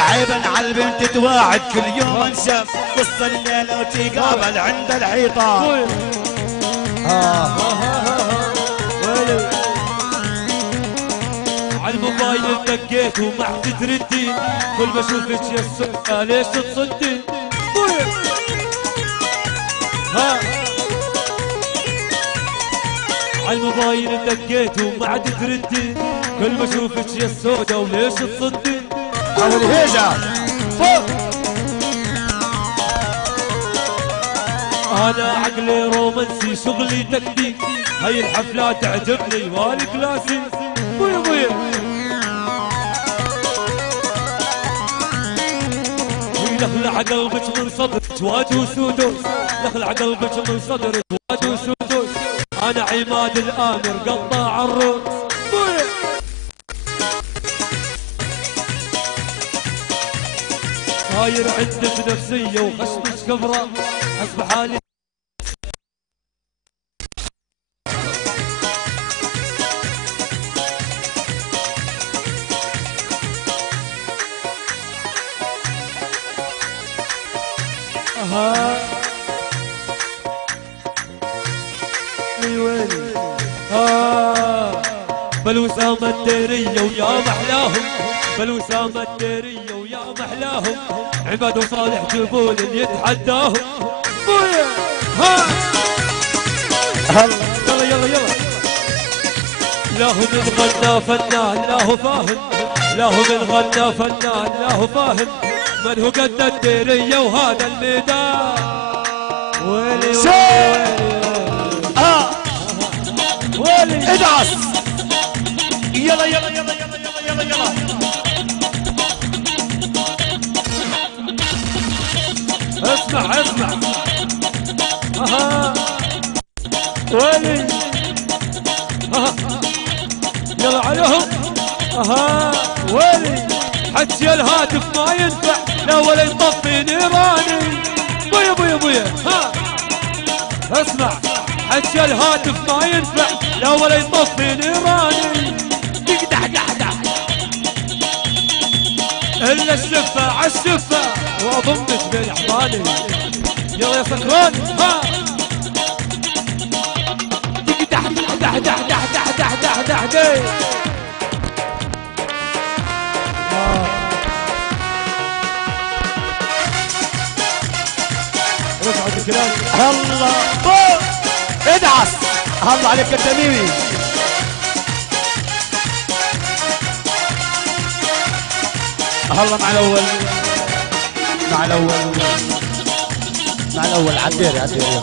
عيبا على البنت تواعد كل يوم انشاف قص الليل وتقابل عند الحيطان. عالموبايل دقيت وما حد تردين، كل ما اشوفك يا السؤال ليش تصدين؟ عالموبايل دقيت وما عاد تردين، كل ما اشوفك يا السودا وليش تصدين؟ حول هيجا فوق. انا عقلي رومانسي شغلي تكتيك، هاي الحفلات تعجبني والي كلاسي. بويا بويا لخلع قلبك من صدرك واد وسودوس، لخلع قلبك من صدرك واد وسودوس. انا عماد الامر قطاع الروس. صاير عندك نفسيه وخشمك كبره، حسب حالي ويلي بلوسامة الديرية ويا محلاهم، بلوسامة الديرية ويا محلاهم. عماد وصالح جبول اللي يتحداهم. بويا يلا يلا يلا. لا هو من غنى فنان لا هو فاهم، لا هو من غنى فنان لا هو فاهم. من هو قد الديرية وهذا الميدان. ويلي ويلي ادعس. يلا يلا يلا يلا يلا يلا يلا. اسمع اسمع. ويلي يلا عليهم. ويلي حكي الهاتف ما ينفع لا ولا يطفي نيراني. بويا بويا بويا اسمع. حكي الهاتف ما ينفع لا ولا يطفي نيراني. دق دح دح الا الشفة عالشفة واضمك بين احضاني. يلا يا سكران. دق دح دح دح دح دح دح دح دح دح. رفعت الكلام. الله فوق. ادعس. الله عليك يا تميمي. الله مع الاول مع الاول مع الاول. عالديري عالديري.